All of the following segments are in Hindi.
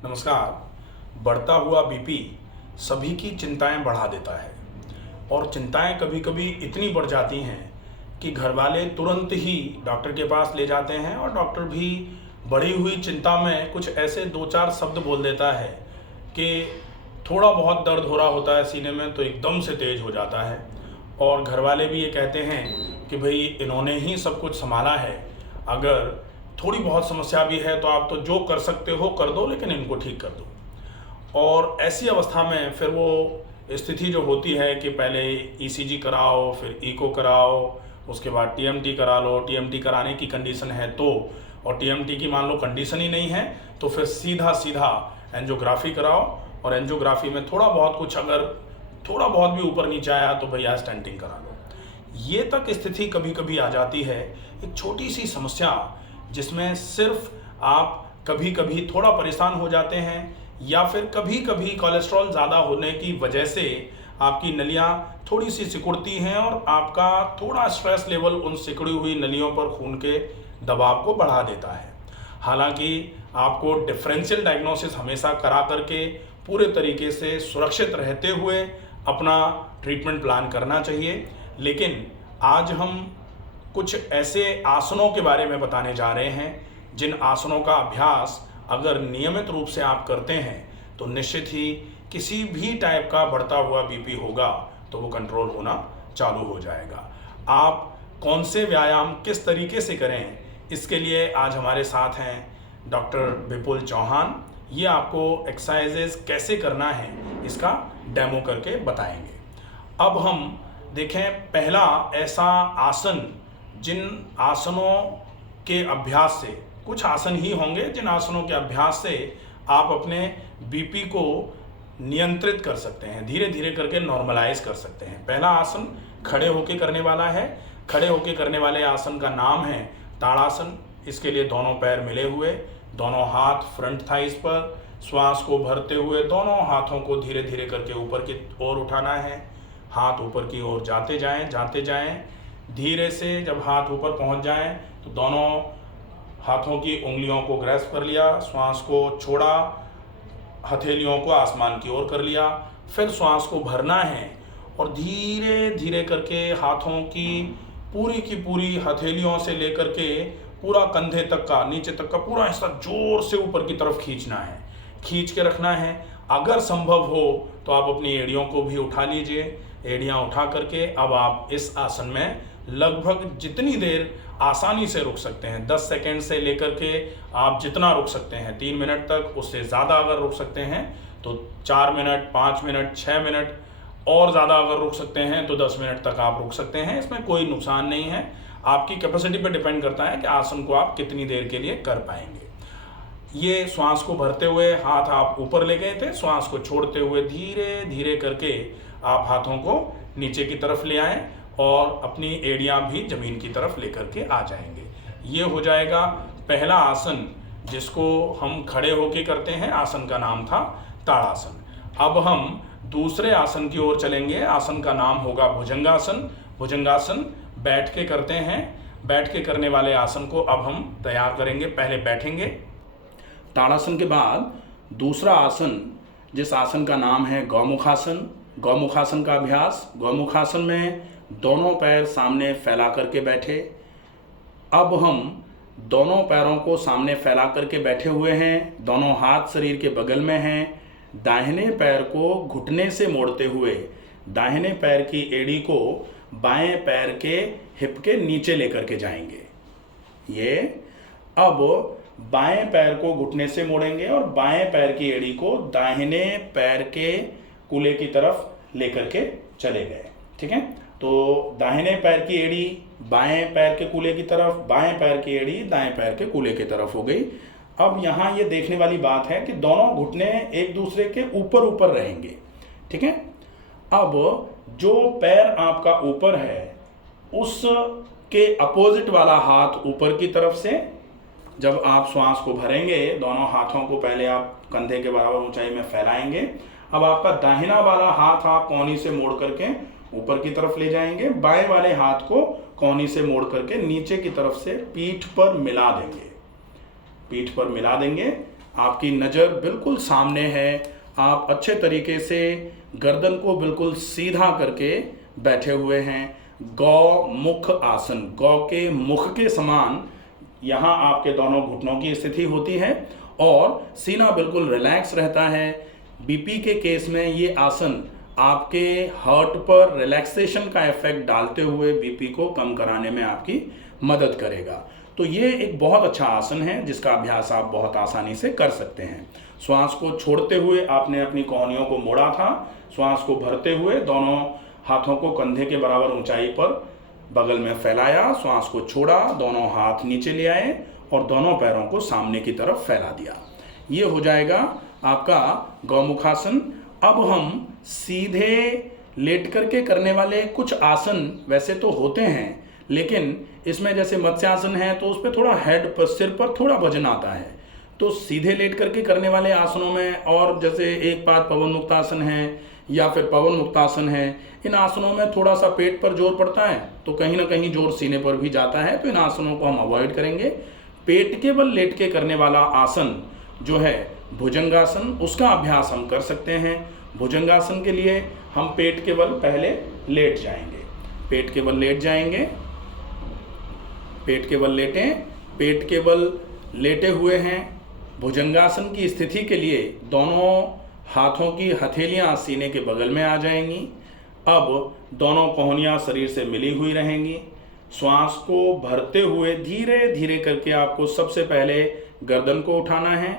नमस्कार। बढ़ता हुआ बीपी सभी की चिंताएं बढ़ा देता है और चिंताएं कभी कभी इतनी बढ़ जाती हैं कि घर वाले तुरंत ही डॉक्टर के पास ले जाते हैं और डॉक्टर भी बढ़ी हुई चिंता में कुछ ऐसे दो चार शब्द बोल देता है कि थोड़ा बहुत दर्द हो रहा होता है सीने में तो एकदम से तेज हो जाता है। और घर वाले भी ये कहते हैं कि भाई इन्होंने ही सब कुछ संभाला है, अगर थोड़ी बहुत समस्या भी है तो आप तो जो कर सकते हो कर दो, लेकिन इनको ठीक कर दो। और ऐसी अवस्था में फिर वो स्थिति जो होती है कि पहले ईसीजी कराओ, फिर इको कराओ, उसके बाद टीएमटी करा लो। टीएमटी कराने की कंडीशन है तो, और टीएमटी की मान लो कंडीशन ही नहीं है तो फिर सीधा सीधा एंजियोग्राफी कराओ, और एंजियोग्राफी में थोड़ा बहुत कुछ अगर थोड़ा बहुत भी ऊपर नीचे आया तो भैया स्टेंटिंग करा लो। ये तक स्थिति कभी कभी आ जाती है। एक छोटी सी समस्या जिसमें सिर्फ आप कभी कभी थोड़ा परेशान हो जाते हैं, या फिर कभी कभी कोलेस्ट्रॉल ज़्यादा होने की वजह से आपकी नलियाँ थोड़ी सी सिकुड़ती हैं और आपका थोड़ा स्ट्रेस लेवल उन सिकुड़ी हुई नलियों पर खून के दबाव को बढ़ा देता है। हालांकि आपको डिफरेंशियल डायग्नोसिस हमेशा करा करके पूरे तरीके से सुरक्षित रहते हुए अपना ट्रीटमेंट प्लान करना चाहिए। लेकिन आज हम कुछ ऐसे आसनों के बारे में बताने जा रहे हैं जिन आसनों का अभ्यास अगर नियमित रूप से आप करते हैं तो निश्चित ही किसी भी टाइप का बढ़ता हुआ बीपी होगा तो वो कंट्रोल होना चालू हो जाएगा। आप कौन से व्यायाम किस तरीके से करें, इसके लिए आज हमारे साथ हैं डॉक्टर विपुल चौहान। ये आपको एक्सरसाइजेस कैसे करना है इसका डेमो करके बताएंगे। अब हम देखें पहला ऐसा आसन जिन आसनों के अभ्यास से, कुछ आसन ही होंगे जिन आसनों के अभ्यास से आप अपने बीपी को नियंत्रित कर सकते हैं, धीरे धीरे करके नॉर्मलाइज कर सकते हैं। पहला आसन खड़े होके करने वाला है। खड़े होके करने वाले आसन का नाम है ताड़ासन। इसके लिए दोनों पैर मिले हुए, दोनों हाथ फ्रंट थाइस पर, श्वास को भरते हुए दोनों हाथों को धीरे धीरे करके ऊपर की ओर उठाना है। हाथ ऊपर की ओर जाते जाएं। धीरे से जब हाथ ऊपर पहुंच जाएं तो दोनों हाथों की उंगलियों को ग्रैस्प कर लिया, श्वास को छोड़ा, हथेलियों को आसमान की ओर कर लिया। फिर श्वास को भरना है और धीरे धीरे करके हाथों की पूरी हथेलियों से लेकर के पूरा कंधे तक का, नीचे तक का पूरा हिस्सा जोर से ऊपर की तरफ खींचना है, खींच के रखना है। अगर संभव हो तो आप अपनी एड़ियों को भी उठा लीजिए। एड़ियाँ उठा करके अब आप इस आसन में लगभग जितनी देर आसानी से रुक सकते हैं, 10 सेकेंड से लेकर के आप जितना रुक सकते हैं 3 मिनट तक, उससे ज़्यादा अगर रुक सकते हैं तो 4 मिनट, 5 मिनट, 6 मिनट, और ज़्यादा अगर रुक सकते हैं तो 10 मिनट तक आप रुक सकते हैं। इसमें कोई नुकसान नहीं है, आपकी कैपेसिटी पर डिपेंड करता है कि आसन को आप कितनी देर के लिए कर पाएंगे। ये श्वास को भरते हुए हाथ आप ऊपर ले गए थे, श्वास को छोड़ते हुए धीरे धीरे करके आप हाथों को नीचे की तरफ ले आएं और अपनी एड़ियां भी जमीन की तरफ लेकर के आ जाएंगे। ये हो जाएगा पहला आसन जिसको हम खड़े होके करते हैं। आसन का नाम था ताड़ासन। अब हम दूसरे आसन की ओर चलेंगे। आसन का नाम होगा भुजंगासन। भुजंगासन बैठ के करते हैं। बैठ के करने वाले आसन को अब हम तैयार करेंगे। पहले बैठेंगे। ताड़ासन के बाद दूसरा आसन, जिस आसन का नाम है गौमुखासन। गौमुखासन का अभ्यास। गौमुखासन में दोनों पैर सामने फैला करके बैठे। अब हम दोनों पैरों को सामने फैला करके बैठे हुए हैं, दोनों हाथ शरीर के बगल में हैं। दाहिने पैर को घुटने से मोड़ते हुए दाहिने पैर की एड़ी को बाएं पैर के हिप के नीचे लेकर के जाएंगे। ये अब बाएं पैर को घुटने से मोड़ेंगे और बाएं पैर की एड़ी को दाहिने पैर के कूल्हे की तरफ लेकर के चले गए। ठीक है, तो दाहिने पैर की एड़ी बाएं पैर के कूल्हे की तरफ, बाएं पैर की एड़ी दाएं पैर के कूल्हे की तरफ हो गई। अब यहाँ ये देखने वाली बात है कि दोनों घुटने एक दूसरे के ऊपर ऊपर रहेंगे। ठीक है, अब जो पैर आपका ऊपर है उसके अपोजिट वाला हाथ ऊपर की तरफ से जब आप श्वास को भरेंगे, दोनों हाथों को पहले आप कंधे के बराबर ऊंचाई में फैलाएंगे। अब आपका दाहिना वाला हाथ आप कोहनी से मोड़ करके ऊपर की तरफ ले जाएंगे, बाएं वाले हाथ को कोहनी से मोड़ करके नीचे की तरफ से पीठ पर मिला देंगे। पीठ पर मिला देंगे। आपकी नज़र बिल्कुल सामने है, आप अच्छे तरीके से गर्दन को बिल्कुल सीधा करके बैठे हुए हैं। गौ मुख आसन, गौ के मुख के समान यहाँ आपके दोनों घुटनों की स्थिति होती है और सीना बिल्कुल रिलैक्स रहता है। बीपी के केस में ये आसन आपके हार्ट पर रिलैक्सेशन का इफेक्ट डालते हुए बीपी को कम कराने में आपकी मदद करेगा। तो ये एक बहुत अच्छा आसन है जिसका अभ्यास आप बहुत आसानी से कर सकते हैं। श्वास को छोड़ते हुए आपने अपनी कोहनियों को मोड़ा था, श्वास को भरते हुए दोनों हाथों को कंधे के बराबर ऊंचाई पर बगल में फैलाया, श्वास को छोड़ा, दोनों हाथ नीचे ले आए और दोनों पैरों को सामने की तरफ फैला दिया। ये हो जाएगा आपका गौमुखासन। अब हम सीधे लेट करके करने वाले कुछ आसन वैसे तो होते हैं, लेकिन इसमें जैसे मत्स्यासन है तो उस पर थोड़ा हेड पर, सिर पर थोड़ा वजन आता है। तो सीधे लेट करके करने वाले आसनों में, और जैसे एक पाद पवन मुक्तासन है या फिर पवन मुक्तासन है, इन आसनों में थोड़ा सा पेट पर जोर पड़ता है तो कहीं ना कहीं जोर सीने पर भी जाता है, तो इन आसनों को हम अवॉइड करेंगे। पेट के बल लेट के करने वाला आसन जो है भुजंगासन, उसका अभ्यास हम कर सकते हैं। भुजंगासन के लिए हम पेट के बल पहले लेट जाएंगे, पेट के बल लेट जाएंगे, पेट के बल लेटें, पेट के बल लेटे हुए हैं। भुजंगासन की स्थिति के लिए दोनों हाथों की हथेलियां सीने के बगल में आ जाएंगी। अब दोनों कोहनियां शरीर से मिली हुई रहेंगी। श्वास को भरते हुए धीरे धीरे करके आपको सबसे पहले गर्दन को उठाना है,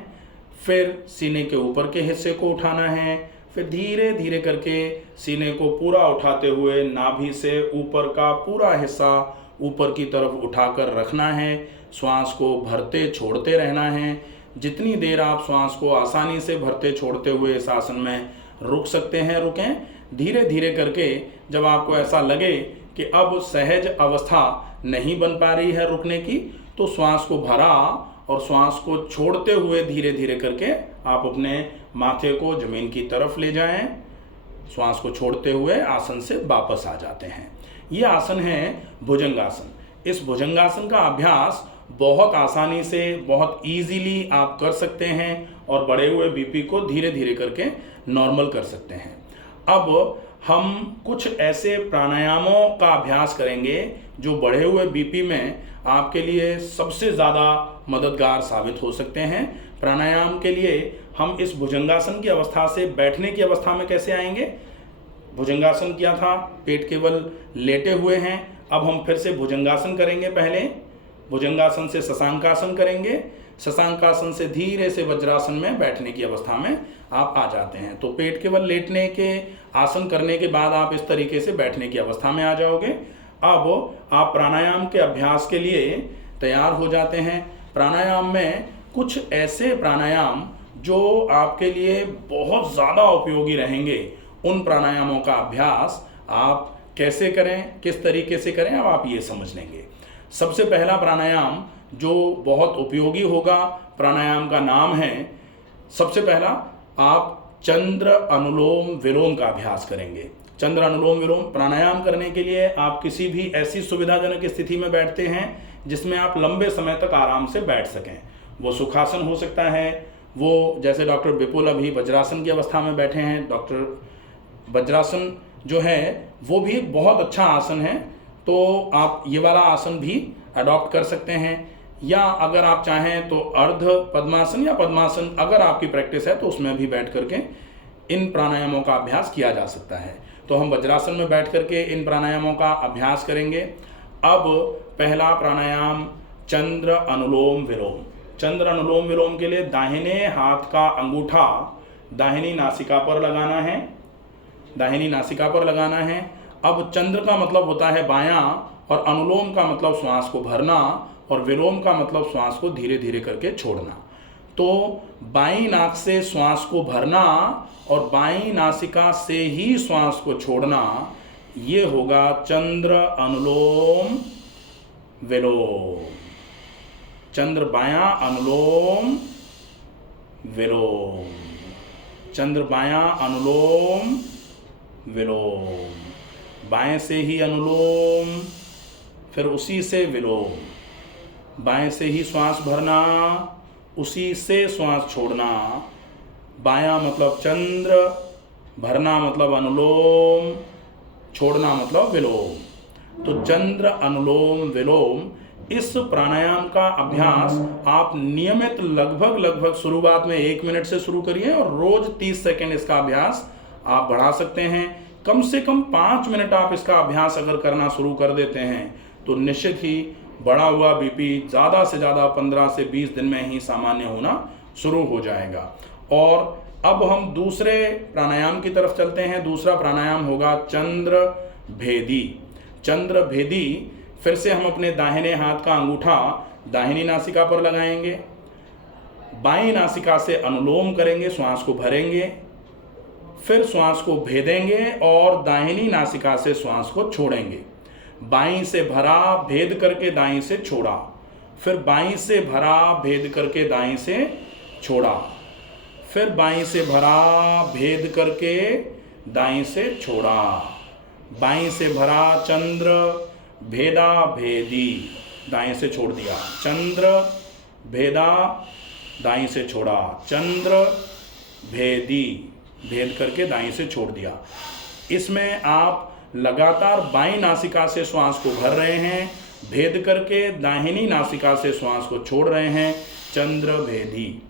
फिर सीने के ऊपर के हिस्से को उठाना है, फिर धीरे धीरे करके सीने को पूरा उठाते हुए नाभि से ऊपर का पूरा हिस्सा ऊपर की तरफ उठाकर रखना है। श्वास को भरते छोड़ते रहना है। जितनी देर आप श्वास को आसानी से भरते छोड़ते हुए इस आसन में रुक सकते हैं रुकें। धीरे धीरे करके जब आपको ऐसा लगे कि अब सहज अवस्था नहीं बन पा रही है रुकने की, तो श्वास को भरा और श्वास को छोड़ते हुए धीरे धीरे करके आप अपने माथे को जमीन की तरफ ले जाएं। श्वास को छोड़ते हुए आसन से वापस आ जाते हैं। ये आसन है भुजंगासन। इस भुजंगासन का अभ्यास बहुत आसानी से, बहुत इजीली आप कर सकते हैं और बढ़े हुए बीपी को धीरे धीरे करके नॉर्मल कर सकते हैं। अब हम कुछ ऐसे प्राणायामों का अभ्यास करेंगे जो बढ़े हुए बीपी में आपके लिए सबसे ज़्यादा मददगार साबित हो सकते हैं। प्राणायाम के लिए हम इस भुजंगासन की अवस्था से बैठने की अवस्था में कैसे आएंगे। भुजंगासन किया था, पेट केवल लेटे हुए हैं। अब हम फिर से भुजंगासन करेंगे। पहले भुजंगासन से शशांकासन करेंगे, शशांकासन से धीरे से वज्रासन में बैठने की अवस्था में आप आ जाते हैं। तो पेट केवल लेटने के आसन करने के बाद आप इस तरीके से बैठने की अवस्था में आ जाओगे। अब आप प्राणायाम के अभ्यास के लिए तैयार हो जाते हैं। प्राणायाम में कुछ ऐसे प्राणायाम जो आपके लिए बहुत ज़्यादा उपयोगी रहेंगे, उन प्राणायामों का अभ्यास आप कैसे करें, किस तरीके से करें, अब आप ये समझ लेंगे। सबसे पहला प्राणायाम जो बहुत उपयोगी होगा, प्राणायाम का नाम है, सबसे पहला आप चंद्र अनुलोम विलोम का अभ्यास करेंगे। चंद्र अनुलोम विलोम प्राणायाम करने के लिए आप किसी भी ऐसी सुविधाजनक स्थिति में बैठते हैं जिसमें आप लंबे समय तक आराम से बैठ सकें। वो सुखासन हो सकता है, वो जैसे डॉक्टर विपुल अभी वज्रासन की अवस्था में बैठे हैं। डॉक्टर वज्रासन जो है वो भी एक बहुत अच्छा आसन है, तो आप ये वाला आसन भी अडॉप्ट कर सकते हैं। या अगर आप चाहें तो अर्ध पद्मासन या पद्मासन अगर आपकी प्रैक्टिस है तो उसमें भी बैठ करके इन प्राणायामों का अभ्यास किया जा सकता है। तो हम वज्रासन में बैठ करके इन प्राणायामों का अभ्यास करेंगे। अब पहला प्राणायाम चंद्र अनुलोम विलोम। चंद्र अनुलोम विलोम के लिए दाहिने हाथ का अंगूठा दाहिनी नासिका पर लगाना है, दाहिनी नासिका पर लगाना है। अब चंद्र का मतलब होता है बायां और अनुलोम का मतलब श्वास को भरना और विलोम का मतलब श्वास को धीरे धीरे करके छोड़ना। तो बाईं नाक से श्वास को भरना और बाईं नासिका से ही श्वास को छोड़ना, ये होगा चंद्र अनुलोम विलोम। चंद्र बायां अनुलोम विलोम, चंद्र बायां अनुलोम विलोम, बाएं से ही अनुलोम फिर उसी से विलोम, बाएं से ही श्वास भरना उसी से श्वास छोड़ना। बायां मतलब चंद्र, भरना मतलब अनुलोम, छोड़ना मतलब विलोम। तो चंद्र अनुलोम विलोम, इस प्राणायाम का अभ्यास आप नियमित लगभग शुरुआत में 1 मिनट से शुरू करिए और रोज 30 सेकंड इसका अभ्यास आप बढ़ा सकते हैं। कम से कम 5 मिनट आप इसका अभ्यास अगर करना शुरू कर देते हैं तो निश्चित ही बढ़ा हुआ बीपी ज़्यादा से ज़्यादा 15 से 20 दिन में ही सामान्य होना शुरू हो जाएगा। और अब हम दूसरे प्राणायाम की तरफ चलते हैं। दूसरा प्राणायाम होगा चंद्र भेदी। चंद्र भेदी, फिर से हम अपने दाहिने हाथ का अंगूठा दाहिनी नासिका पर लगाएंगे, बाईं नासिका से अनुलोम करेंगे, श्वास को भरेंगे, फिर श्वास को भेदेंगे और दाहिनी नासिका से श्वास को छोड़ेंगे। बाईं से भरा, भेद करके दाईं से छोड़ा, फिर बाईं से भरा, भेद करके दाईं से छोड़ा, फिर बाईं से भरा, भेद करके दाईं से छोड़ा, बाईं से भरा, चंद्र भेदा भेदी, दाईं से छोड़ दिया, चंद्र भेदा, दाईं से छोड़ा, चंद्र भेदी, भेद करके दाईं से छोड़ दिया। इसमें आप लगातार बाईं नासिका से श्वास को भर रहे हैं, भेद करके दाहिनी नासिका से श्वास को छोड़ रहे हैं, चंद्र भेदी।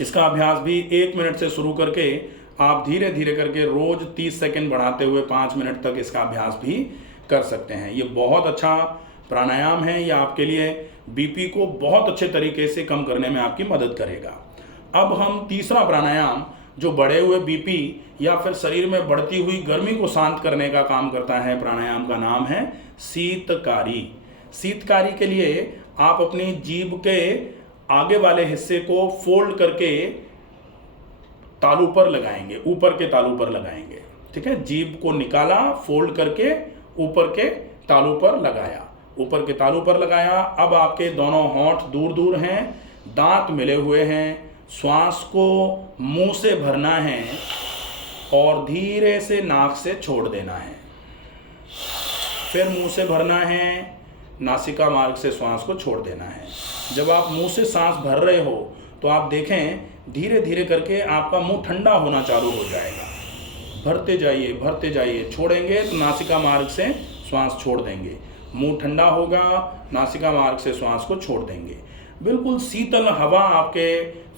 इसका अभ्यास भी 1 मिनट से शुरू करके आप धीरे धीरे करके रोज 30 सेकंड बढ़ाते हुए 5 मिनट तक इसका अभ्यास भी कर सकते हैं। ये बहुत अच्छा प्राणायाम है, ये आपके लिए बीपी को बहुत अच्छे तरीके से कम करने में आपकी मदद करेगा। अब हम तीसरा प्राणायाम जो बढ़े हुए बीपी या फिर शरीर में बढ़ती हुई गर्मी को शांत करने का काम करता है, प्राणायाम का नाम है शीतकारी। शीतकारी के लिए आप अपनी जीभ के आगे वाले हिस्से को फोल्ड करके तालू पर लगाएंगे, ऊपर के तालू पर लगाएंगे। ठीक है, जीभ को निकाला, फोल्ड करके ऊपर के तालू पर लगाया, ऊपर के तालू पर लगाया। अब आपके दोनों होंठ दूर दूर हैं, दांत मिले हुए हैं, श्वास को मुंह से भरना है और धीरे से नाक से छोड़ देना है। फिर मुंह से भरना है, नासिका मार्ग से श्वास को छोड़ देना है। जब आप मुंह से सांस भर रहे हो तो आप देखें धीरे धीरे करके आपका मुंह ठंडा होना चालू हो जाएगा। भरते जाइए, छोड़ेंगे तो नासिका मार्ग से श्वास छोड़ देंगे, मुंह ठंडा होगा, नासिका मार्ग से श्वास को छोड़ देंगे। बिल्कुल शीतल हवा आपके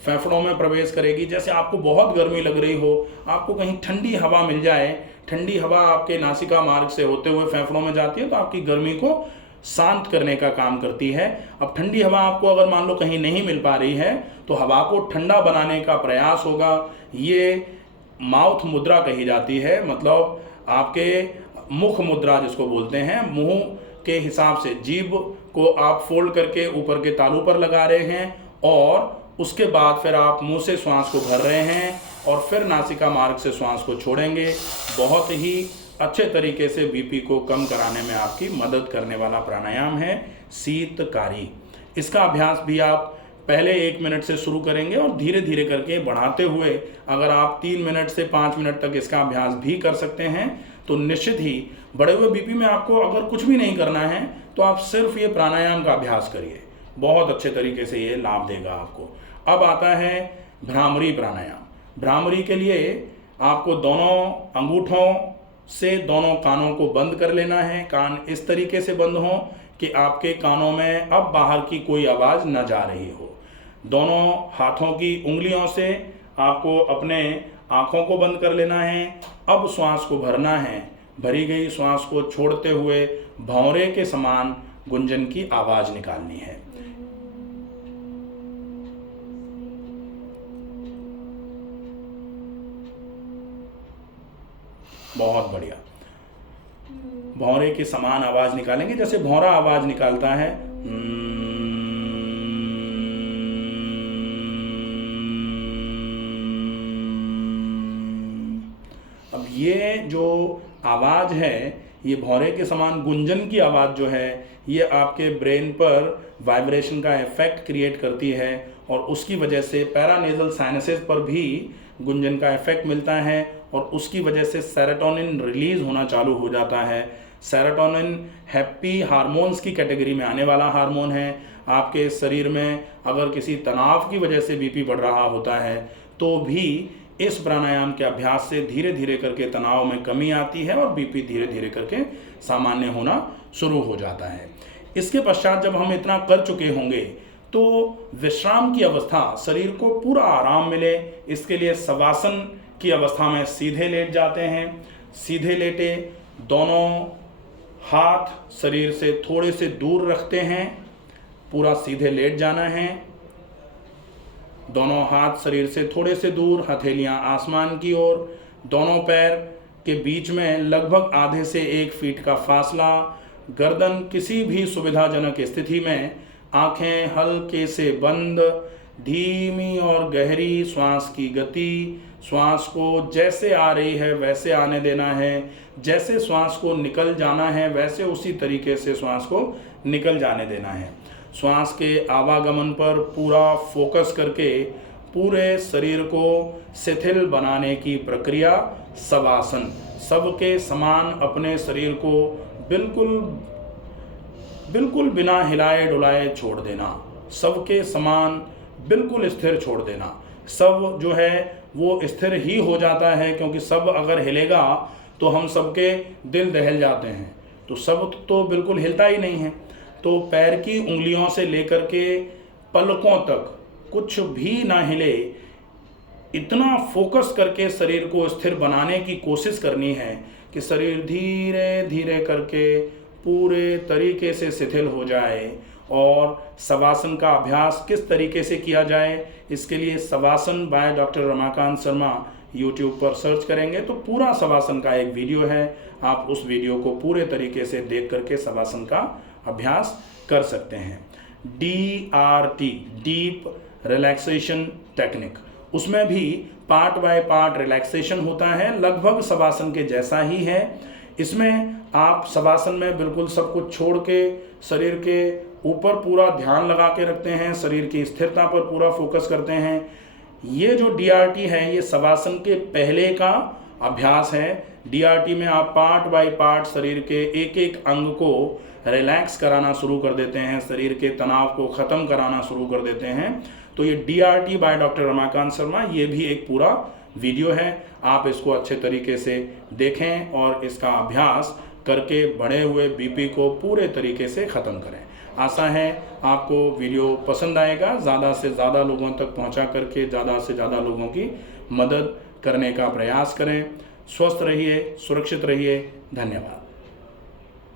फेफड़ों में प्रवेश करेगी। जैसे आपको बहुत गर्मी लग रही हो, आपको कहीं ठंडी हवा मिल जाए, ठंडी हवा आपके नासिका मार्ग से होते हुए फेफड़ों में जाती है तो आपकी गर्मी को शांत करने का काम करती है। अब ठंडी हवा आपको अगर मान लो कहीं नहीं मिल पा रही है तो हवा को ठंडा बनाने का प्रयास होगा। ये माउथ मुद्रा कही जाती है, मतलब आपके मुख मुद्रा जिसको बोलते हैं। मुंह के हिसाब से जीभ को आप फोल्ड करके ऊपर के तालू पर लगा रहे हैं और उसके बाद फिर आप मुंह से श्वास को भर रहे हैं और फिर नासिका मार्ग से श्वास को छोड़ेंगे। बहुत ही अच्छे तरीके से बीपी को कम कराने में आपकी मदद करने वाला प्राणायाम है शीतकारी। इसका अभ्यास भी आप पहले 1 मिनट से शुरू करेंगे और धीरे धीरे करके बढ़ाते हुए अगर आप 3 मिनट से 5 मिनट तक इसका अभ्यास भी कर सकते हैं तो निश्चित ही बढ़े हुए बीपी में आपको अगर कुछ भी नहीं करना है तो आप सिर्फ ये प्राणायाम का अभ्यास करिए, बहुत अच्छे तरीके से ये लाभ देगा आपको। अब आता है भ्रामरी प्राणायाम। भ्रामरी के लिए आपको दोनों अंगूठों से दोनों कानों को बंद कर लेना है। कान इस तरीके से बंद हों कि आपके कानों में अब बाहर की कोई आवाज़ न जा रही हो। दोनों हाथों की उंगलियों से आपको अपने आँखों को बंद कर लेना है। अब श्वास को भरना है, भरी गई श्वास को छोड़ते हुए भौंरे के समान गुंजन की आवाज़ निकालनी है। बहुत बढ़िया, भौंरे के समान आवाज निकालेंगे, जैसे भौंरा आवाज निकालता है। अब ये जो आवाज है, ये भौंरे के समान गुंजन की आवाज जो है, ये आपके ब्रेन पर वाइब्रेशन का इफेक्ट क्रिएट करती है और उसकी वजह से पैरानेजल साइनसेस पर भी गुंजन का इफेक्ट मिलता है और उसकी वजह से सेरोटोनिन रिलीज होना चालू हो जाता है। सेरोटोनिन हैप्पी हार्मोन्स की कैटेगरी में आने वाला हार्मोन है। आपके शरीर में अगर किसी तनाव की वजह से बीपी बढ़ रहा होता है तो भी इस प्राणायाम के अभ्यास से धीरे धीरे करके तनाव में कमी आती है और बीपी धीरे धीरे करके सामान्य होना शुरू हो जाता है। इसके पश्चात जब हम इतना कर चुके होंगे तो विश्राम की अवस्था, शरीर को पूरा आराम मिले, इसके लिए शवासन की अवस्था में सीधे लेट जाते हैं। सीधे लेटे दोनों हाथ शरीर से थोड़े से दूर रखते हैं, पूरा सीधे लेट जाना है। दोनों हाथ शरीर से थोड़े से दूर, हथेलियां आसमान की ओर, दोनों पैर के बीच में लगभग आधे से 1 फीट का फासला, गर्दन किसी भी सुविधाजनक स्थिति में, आंखें हल्के से बंद, धीमी और गहरी श्वास की गति, श्वास को जैसे आ रही है वैसे आने देना है, जैसे श्वास को निकल जाना है वैसे उसी तरीके से श्वास को निकल जाने देना है। श्वास के आवागमन पर पूरा फोकस करके पूरे शरीर को शिथिल बनाने की प्रक्रिया शवासन। सबके समान अपने शरीर को बिल्कुल बिना हिलाए डुलाए छोड़ देना, सबके समान बिल्कुल स्थिर छोड़ देना। सब जो है वो स्थिर ही हो जाता है, क्योंकि सब अगर हिलेगा तो हम सबके दिल दहल जाते हैं, तो सब तो बिल्कुल हिलता ही नहीं है। तो पैर की उंगलियों से लेकर के पलकों तक कुछ भी ना हिले, इतना फोकस करके शरीर को स्थिर बनाने की कोशिश करनी है कि शरीर धीरे धीरे करके पूरे तरीके से शिथिल हो जाए। और शवासन का अभ्यास किस तरीके से किया जाए, इसके लिए shavasana by doctor Ramakant Sharma YouTube पर सर्च करेंगे तो पूरा शवासन का एक वीडियो है। आप उस वीडियो को पूरे तरीके से देख करके शवासन का अभ्यास कर सकते हैं। DRT, डीप रिलैक्सेशन टेक्निक, उसमें भी पार्ट बाय पार्ट रिलैक्सेशन होता है, लगभग शवासन के जैसा ही है। इसमें आप शवासन में बिल्कुल सब कुछ छोड़ के शरीर के ऊपर पूरा ध्यान लगा के रखते हैं, शरीर की स्थिरता पर पूरा फोकस करते हैं। ये जो DRT है ये शवासन के पहले का अभ्यास है। DRT में आप पार्ट बाय पार्ट शरीर के एक एक अंग को रिलैक्स कराना शुरू कर देते हैं, शरीर के तनाव को ख़त्म कराना शुरू कर देते हैं। तो ये DRT by doctor Ramakant Sharma, ये भी एक पूरा वीडियो है, आप इसको अच्छे तरीके से देखें और इसका अभ्यास करके बढ़े हुए बीपी को पूरे तरीके से ख़त्म करें। आशा है आपको वीडियो पसंद आएगा। ज़्यादा से ज़्यादा लोगों तक पहुंचा करके ज़्यादा से ज़्यादा लोगों की मदद करने का प्रयास करें। स्वस्थ रहिए, सुरक्षित रहिए। धन्यवाद।